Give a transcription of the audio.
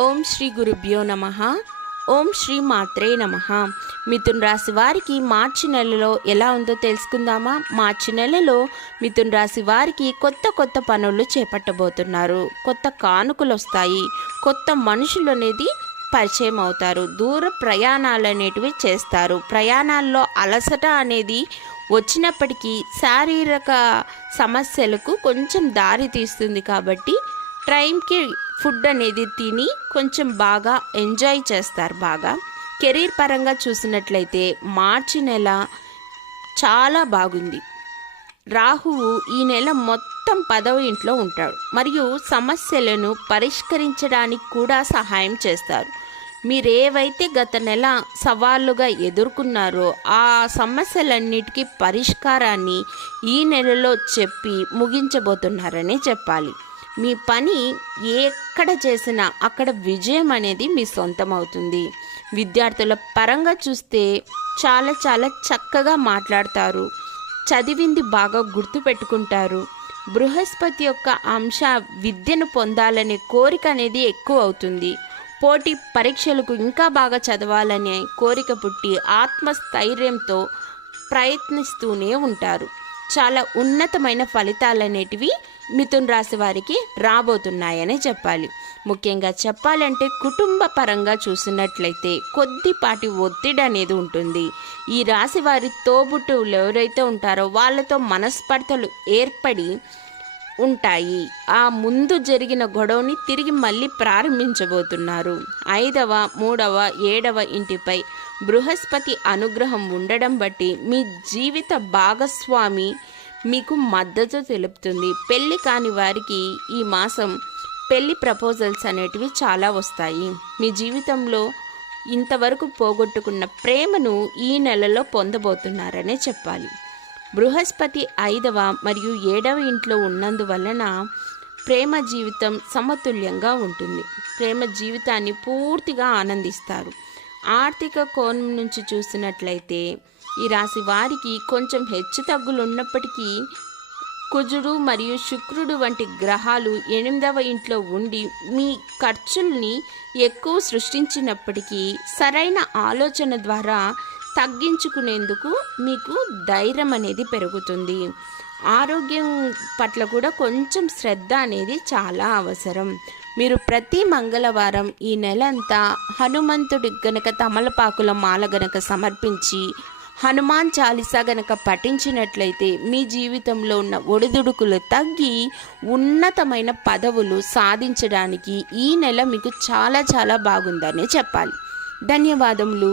ఓం శ్రీ గురుభ్యో నమ. ఓం శ్రీ మాత్రే నమ. మిథున్ రాశి వారికి మార్చి నెలలో ఎలా ఉందో తెలుసుకుందామా? మార్చి నెలలో మిథున్ రాశి వారికి కొత్త కొత్త పనులు చేపట్టబోతున్నారు. కొత్త కానుకలు వస్తాయి కొత్త మనుషులు అనేది పరిచయం అవుతారు. దూర ప్రయాణాలు అనేటివి చేస్తారు. ప్రయాణాల్లో అలసట అనేది వచ్చినప్పటికీ శారీరక సమస్యలకు కొంచెం దారి తీస్తుంది కాబట్టి టైంకి ఫుడ్ అనేది తిని కొంచెం బాగా ఎంజాయ్ చేస్తారు బాగా. కెరీర్ పరంగా చూసినట్లయితే మార్చి నెల చాలా బాగుంది. రాహువు ఈ నెల మొత్తం పదవ ఇంట్లో ఉంటాడు. మరియు సమస్యలను పరిష్కరించడానికి కూడా సహాయం చేస్తారు. మీరేవైతే గత నెల సవాళ్ళుగా ఎదుర్కొన్నారో ఆ సమస్యలన్నిటికీ పరిష్కారాన్ని ఈ నెలలో చెప్పి ముగించబోతున్నారని చెప్పాలి. మీ పని ఎక్కడ చేసినా అక్కడ విజయం అనేది మీ సొంతం అవుతుంది విద్యార్థుల పరంగా చూస్తే చాలా చాలా చక్కగా మాట్లాడతారు. చదివింది బాగా గుర్తుపెట్టుకుంటారు. బృహస్పతి యొక్క అంశ విద్యను పొందాలనే కోరిక అనేది ఎక్కువ అవుతుంది. పోటీ పరీక్షలకు ఇంకా బాగా చదవాలనే కోరిక పుట్టి ఆత్మస్థైర్యంతో ప్రయత్నిస్తూనే ఉంటారు. చాలా ఉన్నతమైన ఫలితాలు అనేటివి మిథున్ రాశి వారికి రాబోతున్నాయని చెప్పాలి. ముఖ్యంగా చెప్పాలంటే కుటుంబ పరంగా చూసినట్లయితే కొద్దిపాటి ఒత్తిడి అనేది ఉంటుంది. ఈ రాశి వారి తోబుట్టువులు ఎవరైతే ఉంటారో వాళ్ళతో మనస్పర్ధలు ఏర్పడి ఉంటాయి. ఆ ముందు జరిగిన గొడవని తిరిగి మళ్ళీ ప్రారంభించబోతున్నారు. ఐదవ మూడవ ఏడవ ఇంటిపై బృహస్పతి అనుగ్రహం ఉండడం బట్టి మీ జీవిత భాగస్వామి మీకు మద్దతు తెలుపుతుంది. పెళ్ళి కాని వారికి ఈ మాసం పెళ్ళి ప్రపోజల్స్ అనేటివి చాలా వస్తాయి. మీ జీవితంలో ఇంతవరకు పోగొట్టుకున్న ప్రేమను ఈ నెలలో పొందబోతున్నారనే చెప్పాలి. బృహస్పతి ఐదవ మరియు ఏడవ ఇంట్లో ఉన్నందువలన ప్రేమ జీవితం సమతుల్యంగా ఉంటుంది. ప్రేమ జీవితాన్ని పూర్తిగా ఆనందిస్తారు. ఆర్థిక కోణం నుంచి చూసినట్లయితే ఈ రాశి వారికి కొంచెం హెచ్చు తగ్గులు ఉన్నప్పటికీ కుజుడు మరియు శుక్రుడు వంటి గ్రహాలు ఎనిమిదవ ఇంట్లో ఉండి మీ ఖర్చుల్ని ఎక్కువ సృష్టించినప్పటికీ సరైన ఆలోచన ద్వారా తగ్గించుకునేందుకు మీకు ధైర్యం అనేది పెరుగుతుంది. ఆరోగ్యం పట్ల కూడా కొంచెం శ్రద్ధ అనేది చాలా అవసరం. మీరు ప్రతి మంగళవారం ఈ నెలంతా హనుమంతుడి గనక తమలపాకుల మాల గనక సమర్పించి హనుమాన్ చాలీసా గనక పఠించినట్లయితే మీ జీవితంలో ఉన్న ఒడిదుడుకులు తగ్గి ఉన్నతమైన పదవులు సాధించడానికి ఈ నెల మీకు చాలా చాలా బాగుందని చెప్పాలి. ధన్యవాదములు.